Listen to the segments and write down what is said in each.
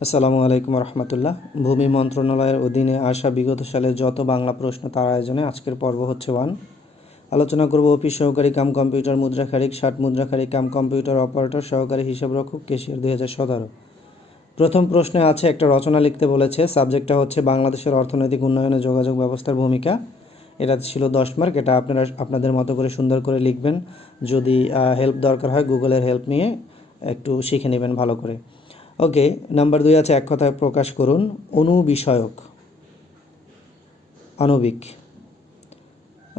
আসসালামু আলাইকুম রহমতুল্লাহ। ভূমি মন্ত্রণালয়ের অধীনে আসা বিগত সালের যত বাংলা প্রশ্ন তার আয়োজনে আজকের পর্ব হচ্ছে 1। আলোচনা করব অফিস সহকারী কাম কম্পিউটার মুদ্রাখারিক, ষাট মুদ্রাখারিক কাম কম্পিউটার অপারেটর, সহকারী হিসাবরক্ষক, কেশিয়ার 2017। প্রথম প্রশ্নে আছে একটা রচনা লিখতে বলেছে। সাবজেক্টটা হচ্ছে বাংলাদেশের অর্থনৈতিক উন্নয়নে যোগাযোগ ব্যবস্থার ভূমিকা। এটা ছিল 10 মার্ক। এটা আপনারা আপনাদের মতো করে সুন্দর করে লিখবেন। যদি হেল্প দরকার হয় গুগলের হেল্প নিয়ে একটু শিখে নেবেন ভালো করে। ওকে, নাম্বার 2 আছে এক কথায় প্রকাশ করুন। অণু বিষয়ক, আণবিক।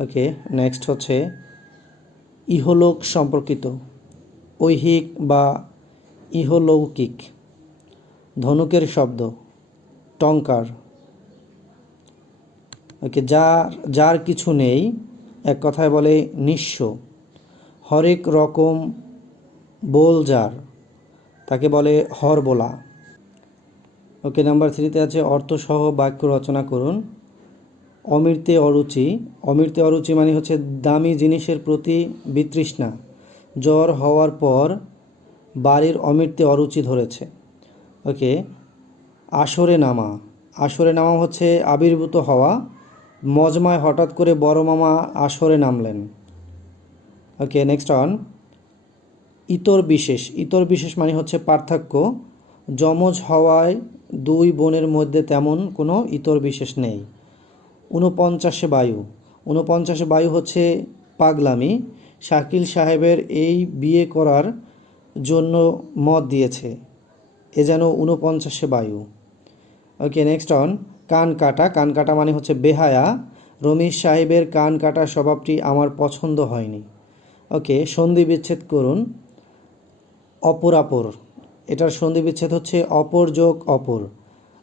ওকে, নেক্সট হচ্ছে ইহলোক সম্পর্কিত, ঐহিক বা ইহলৌকিক। ধনুকের শব্দ, টঙ্কার। ওকে, যার কিছু নেই এক কথায় বলে নিঃস্ব। হরেক রকম বোল যার, তাকে বলে হরবোলা। ওকে, নাম্বার 3তে আছে অর্থসহ বাক্য রচনা করুন। অমৃতে অরুচি। অমৃতে অরুচি মানে হচ্ছে দামি জিনিসের প্রতি বিতৃষ্ণা। জ্বর হওয়ার পর বাড়ির অমৃতে অরুচি ধরেছে। ওকে, আসরে নামা। আসরে নামা হচ্ছে আবির্ভূত হওয়া। মজমায় হঠাৎ করে বড় মামা আসরে নামলেন। ওকে, নেক্সট অন ইতর বিশেষ। ইতর বিশেষ মানে হচ্ছে পার্থক্য। যমজ হওয়ায় দুই বোনের মধ্যে তেমন কোনো ইতর বিশেষ নেই। 49 বায়ু। 49 বায়ু হচ্ছে পাগলামি। শাকিল সাহেবের এই বিয়ে করার জন্য মত দিয়েছে, এ যেন 49 বায়ু। ওকে, নেক্সট অন কান কাটা। কান কাটা মানে হচ্ছে বেহায়া। রমেশ সাহেবের কান কাটা স্বভাবটি আমার পছন্দ হয়নি। ওকে, সন্ধি বিচ্ছেদ করুন। অপরাপর, এটার সন্ধি বিচ্ছেদ হচ্ছে অপর যোগ অপর।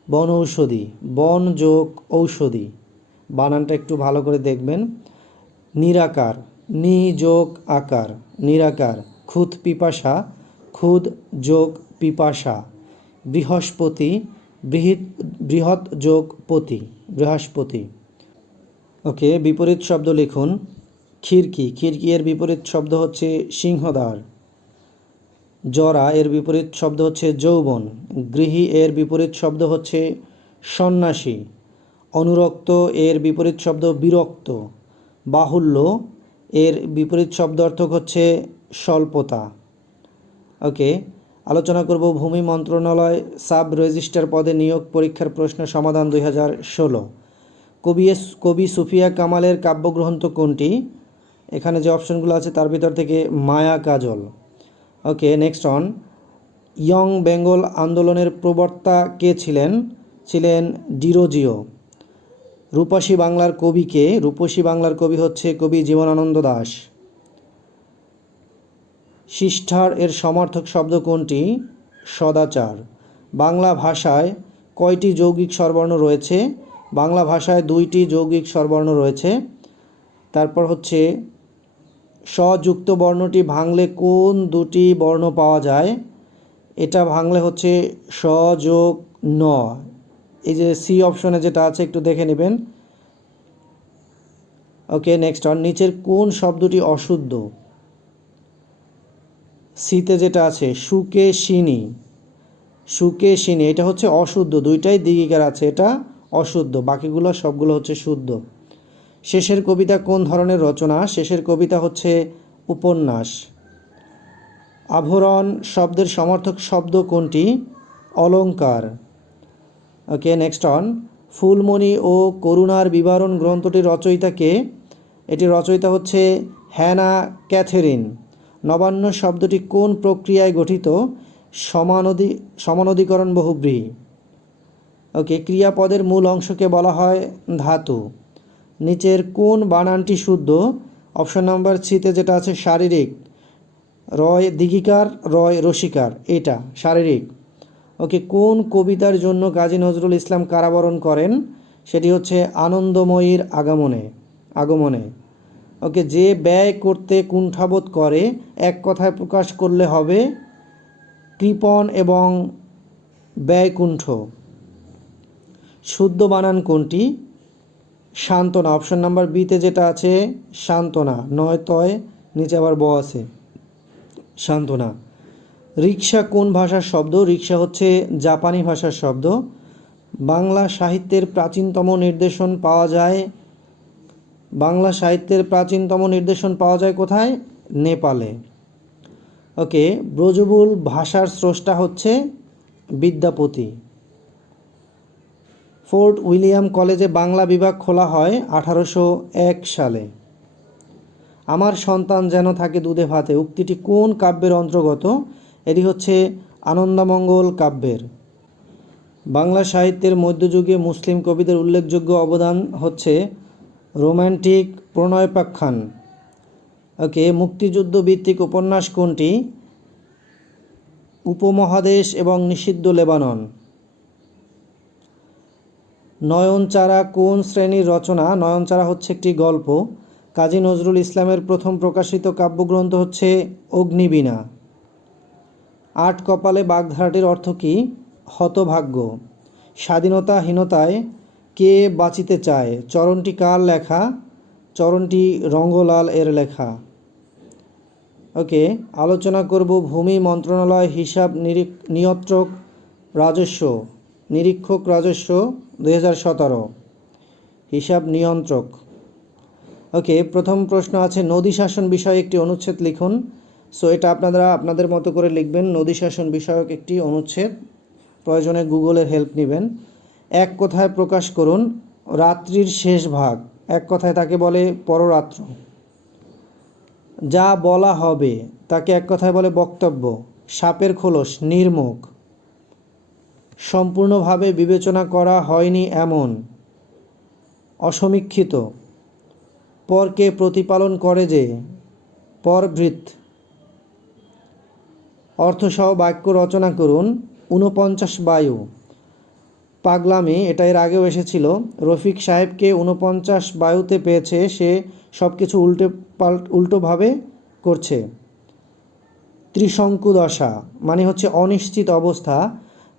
বন ঔষধি, বন যোগ ঔষধি। বানানটা একটু ভালো করে দেখবেন। নিরাকার, নি যোগ আকার, নিরাকার। খুদ পিপাসা, খুদ যোগ পিপাসা। বৃহস্পতি, বৃহৎ যোগ পতি, বৃহস্পতি। ওকে, বিপরীত শব্দ লিখুন। খিড়কি, খিড়কি এর বিপরীত শব্দ হচ্ছে সিংহদ্বার। জরা এর বিপরীত শব্দ হচ্ছে যৌবন। গৃহী এর বিপরীত শব্দ হচ্ছে সন্ন্যাসী। অনুরক্ত এর বিপরীত শব্দ বিরক্ত। বাহুল্য এর বিপরীত শব্দ অর্থক হচ্ছে স্বল্পতা। ওকে, আলোচনা করব ভূমি মন্ত্রণালয় সাব রেজিস্ট্রার পদে নিয়োগ পরীক্ষার প্রশ্ন সমাধান 2016। কবি সুফিয়া কামালের কাব্যগ্রন্থ কোনটি? এখানে যে অপশনগুলো আছে তার ভিতর থেকে মায়া কাজল। ওকে, নেক্সট অন ইয়ং বেঙ্গল আন্দোলনের প্রবক্তা কে ছিলেন? ছিলেন ডিরোজিও। রূপসী বাংলার কবি কে? রূপসী বাংলার কবি হচ্ছে কবি জীবনানন্দ দাশ। শিষ্ঠার এর সমার্থক শব্দ কোনটি? সদাচার। বাংলা ভাষায় কয়টি যৌগিক স্বরবর্ণ রয়েছে? বাংলা ভাষায় 2টি যৌগিক স্বরবর্ণ রয়েছে। তারপর হচ্ছে স্বযুক্ত বর্ণটি ভাঙলে কোন দুটি বর্ণ পাওয়া যায়? এটা ভাঙলে হচ্ছে স যোগ ন। এই যে সি অপশনে যেটা আছে একটু দেখে নেবেন। ওকে, নেক্সট অন নিচের কোন শব্দটি অশুদ্ধ? সিতে যেটা আছে সুকে শিনি, সুকে শিনি এটা হচ্ছে অশুদ্ধ। দুইটাই দিগিকার আছে, এটা অশুদ্ধ। বাকিগুলো সবগুলো হচ্ছে শুদ্ধ। শেষের কবিতা কোন ধরনের রচনা? শেষের কবিতা হচ্ছে উপন্যাস। আভরণ শব্দের সমার্থক শব্দ কোনটি? অলংকার। ওকে, নেক্সট অন ফুলমণি ও করুণার বিবরণ গ্রন্থটির রচয়িতা কে? এটির রচয়িতা হচ্ছে হ্যানা ক্যাথেরিন। নবান্ন শব্দটি কোন প্রক্রিয়ায় গঠিত? সমানধিকরণ বহুব্রীহি। ওকে, ক্রিয়াপদের মূল অংশকে বলা হয় ধাতু। নিচের কোন বানানটি শুদ্ধ? অপশন নাম্বার সিতে যেটা আছে শারীরিক। রয় দিগিকার, রয় রসিকার, এটা শারীরিক। ওকে, কোন কবিতার জন্য কাজী নজরুল ইসলাম কারাবরণ করেন? সেটি হচ্ছে আনন্দময়ীর আগমনে। ওকে, যে ব্যয় করতে কুণ্ঠাবোধ করে এক কথায় প্রকাশ করলে হবে কৃপণ এবং ব্যয়কুণ্ঠ। শুদ্ধ বানান কোনটি? সান্ত্বনা। অপশন নাম্বার বিতে যেটা আছে সান্ত্বনা, নয় তয় নিচে আবার ব আছে, সান্ত্বনা। রিক্সা কোন ভাষার শব্দ? রিক্সা হচ্ছে জাপানি ভাষার শব্দ। বাংলা সাহিত্যের প্রাচীনতম নিদর্শন পাওয়া যায় কোথায়? নেপালে। ওকে, ব্রজবুল ভাষার স্রষ্টা হচ্ছে বিদ্যাপতি। ফোর্ট উইলিয়াম কলেজে বাংলা বিভাগ খোলা হয় 1801 সালে। আমার সন্তান যেন থাকে দুধে ভাতে উক্তিটি কোন কাব্যের অন্তর্গত? এটি হচ্ছে আনন্দমঙ্গল কাব্যের। বাংলা সাহিত্যের মধ্যযুগে মুসলিম কবিদের উল্লেখযোগ্য অবদান হচ্ছে রোম্যান্টিক প্রণয়োপাখ্যান। ওকে, মুক্তিযুদ্ধ ভিত্তিক উপন্যাস কোনটি? উপমহাদেশ এবং নিষিদ্ধ লেবানন। নয়নচারা কোন শ্রেণীর রচনা? নয়নচারা হচ্ছে একটি গল্প। কাজী নজরুল ইসলামের প্রথম প্রকাশিত কাব্যগ্রন্থ হচ্ছে অগ্নিবীণা। আট কপালে বাগধারাটির অর্থ কী? হতভাগ্য। স্বাধীনতাহীনতায় কে বাঁচিতে চায়? চরণটি কার লেখা? চরণটি রঙ্গলাল এর লেখা। ওকে, আলোচনা করব ভূমি মন্ত্রণালয় হিসাব নিরীক্ষক রাজস্ব 2017 হিসাব নিয়ন্ত্রক। ওকে, প্রথম প্রশ্ন আছে নদী শাসন বিষয়ে একটি অনুচ্ছেদ লিখুন। সো এটা আপনারা আপনাদের মতো করে লিখবেন, নদী শাসন বিষয়ক একটি অনুচ্ছেদ। প্রয়োজনে গুগলের হেল্প নেবেন। এক কথায় প্রকাশ করুন। রাত্রির শেষ ভাগ, এক কথায় তাকে বলে পররাত্র। যা বলা হবে তাকে এক কথায় বলে বক্তব্য। সাপের খোলস নির্মুখ। সম্পূর্ণভাবে বিবেচনা করা হয়নি এমন, অসমীক্ষিত। পরকে প্রতিপালন করে যে, পরভৃৎ। অর্থসহ বাক্য রচনা করুন। 49 বায়ু। পাগলামি, এটা এর আগেও এসেছিল। রফিক সাহেবকে 49 বায়ুতে পেয়েছে, সে সব কিছু উল্টোভাবে করছে। ত্রিশঙ্কু দশা মানে হচ্ছে অনিশ্চিত অবস্থা।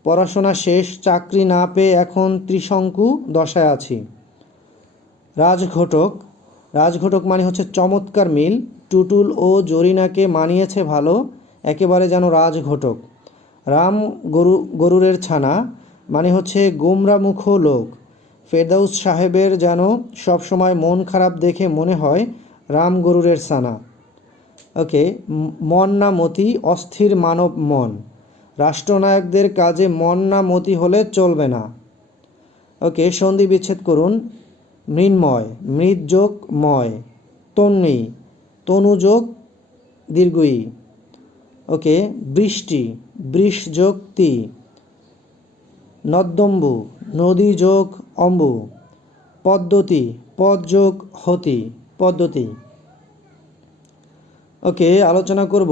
পড়াশোনা শেষ, চাকরি না পেয়ে এখন ত্রিশঙ্কু দশায় আছি। রাজঘটক মানে হচ্ছে চমৎকার মিল। টুটুল ও জরিনাকে মানিয়েছে ভালো, একেবারে যেন রাজঘটক। রাম গরুরের ছানা মানে হচ্ছে গোমরামুখ লোক। ফেরদাউস সাহেবের যেন সবসময় মন খারাপ দেখে মনে হয় রাম গরুরের ছানা। ওকে, মন না মতি, অস্থির মানব মন। রাষ্ট্রনায়কদের কাজে মন না মতি হলে চলবে না। ওকে, সন্ধি বিচ্ছেদ করুন। মৃন্ময়, মৃৎ যোগ ময়। তন্বী, তনু যোগ দীর্ঘই। ওকে, বৃষ্টি, বৃষ যোগ তি। নদ্যম্বু, নদী যোগ অম্বু। পদ্ধতি, পদ যোগ হতি, পদ্ধতি। ওকে, আলোচনা করব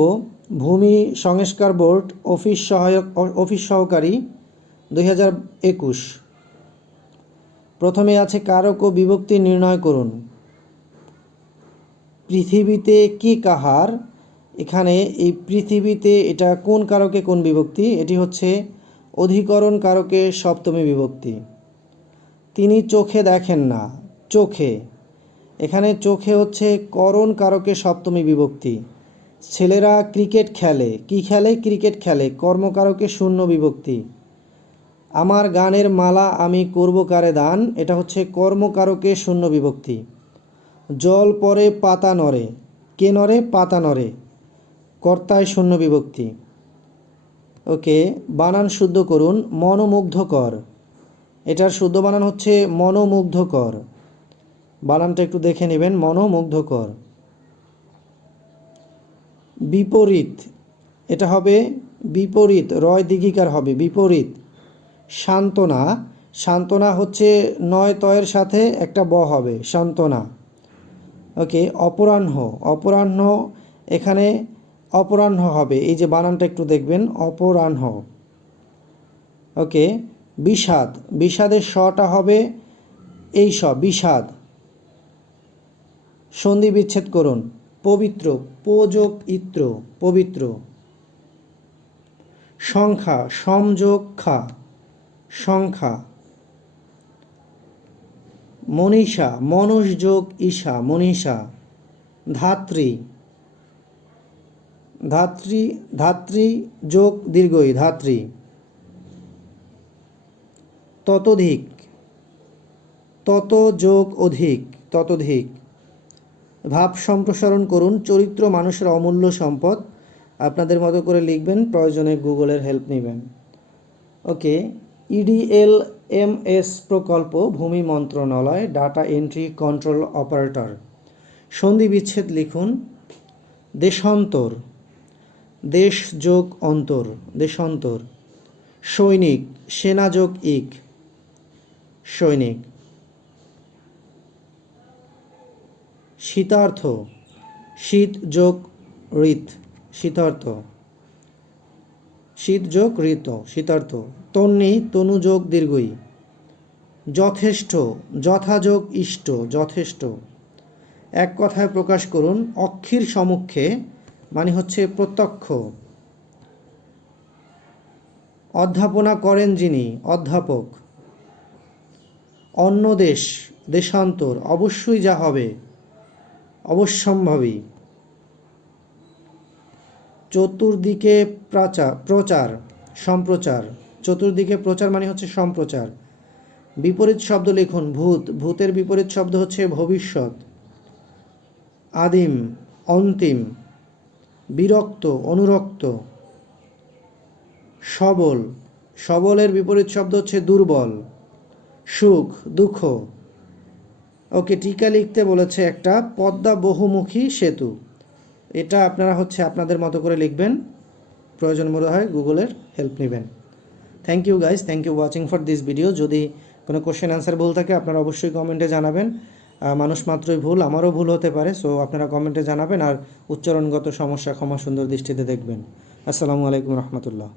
ভূমি সংস্কার বোর্ড অফিস সহকারী 2021। প্রথমে আছে কারক ও বিভক্তি নির্ণয় করুন। পৃথিবীতে কি কাহার? এখানে এই পৃথিবীতে এটা কোন কারকে কোন বিভক্তি? এটি হচ্ছে অধিকরণ কারকে সপ্তমী বিভক্তি। তিনি চোখে দেখেন না, চোখে। এখানে চোখে হচ্ছে করণ কারকে সপ্তমী বিভক্তি। ছেলেরা ক্রিকেট খেলে, কি খেলে? ক্রিকেট খেলে, কর্মকারকে শূন্য বিভক্তি। আমার গানের মালা আমি করব কারে দান, এটা হচ্ছে কর্মকারকে শূন্য বিভক্তি। জল পরে পাতা নড়ে, কে নড়ে? পাতা নড়ে, কর্তায় শূন্য বিভক্তি। ওকে, বানান শুদ্ধ করুন। মনোমুগ্ধকর, এটার শুদ্ধ বানান হচ্ছে মনোমুগ্ধকর। বানানটা একটু দেখে নেবেন, মনোমুগ্ধকর। বিপরীত, এটা হবে বিপরীত, রয় দীঘিকার হবে বিপরীত। সান্ত্বনা, সান্ত্বনা হচ্ছে 9 তয়ের সাথে একটা ব হবে, সান্ত্বনা। ওকে, অপরাহ্ন, অপরাহ্ন এখানে অপরাহ্ন হবে, এই যে বানানটা একটু দেখবেন, অপরাহ্ন। ওকে, বিষাদ, বিষাদের শটা হবে এই স, বিষাদ। সন্ধি বিচ্ছেদ করুন। পবিত্র, পোযোগ ইত্র, পবিত্র। সংখ্যা, সমযোগ খা, সংখ্যা। মনীষা, মনস যোগ ঈশা, মনীষা। ধাত্রী, ধাত্রী, ধাত্রী যোগ দীর্ঘই, ধাত্রী। ততোধিক, তত যোগ অধিক, ততোধিক। ভাব সম্প্রসারণ করুন, চরিত্র মানুষের অমূল্য সম্পদ। আপনাদের মতো করে লিখবেন, প্রয়োজনে গুগলের হেল্প নেবেন। ওকে, EDLMS প্রকল্প, ভূমি মন্ত্রণালয়, ডাটা এন্ট্রি কন্ট্রোল অপারেটর। সন্ধি বিচ্ছেদ লিখুন। দেশান্তর, দেশ যোগ অন্তর, দেশান্তর। সৈনিক, সেনা যোগ ইক, সৈনিক। শীতার্থ, শীত যোগ ঋত, শীতার্থ, শীত যোগ ঋত, শীতার্থ। তন্নি, তনু যোগ দীর্ঘই। যথেষ্ট, যথাযোগ ইষ্ট, যথেষ্ট। এক কথায় প্রকাশ করুন, অক্ষির সম্মুখে মানে হচ্ছে প্রত্যক্ষ। অধ্যাপনা করেন যিনি, অধ্যাপক। অন্য দেশ, দেশান্তর, অবশ্যই যা হবে, অবশ্যম্ভাবী। চতুর্দিকে প্রচার, সম্প্রচার। চতুর্দিকে প্রচার মানে হচ্ছে সম্প্রচার। বিপরীত শব্দ লিখুন। ভূত, ভূতের বিপরীত শব্দ হচ্ছে ভবিষ্যৎ। আদিম, অন্তিম। বিরক্ত, অনুরক্ত। সবল, সবলের বিপরীত শব্দ হচ্ছে দুর্বল। সুখ, দুঃখ। ওকে, টিকা লিখতে বলেছে একটা, পদ্মা বহুমুখী সেতু। এটা আপনারা হচ্ছে আপনাদের মতো করে লিখবেন, প্রয়োজন মনে হয় গুগলের হেল্প নেবেন। Thank you guys, thank you watching for this video. যদি কোনো কোশ্চেন অ্যান্সার ভুল থাকে আপনারা অবশ্যই কমেন্টে জানাবেন। মানুষ মাত্রই ভুল, আমারও ভুল হতে পারে, সো আপনারা কমেন্টে জানাবেন। আর উচ্চারণগত সমস্যা ক্ষমা সুন্দর দৃষ্টিতে দেখবেন। আসসালামু আলাইকুম রহমতুল্লাহ।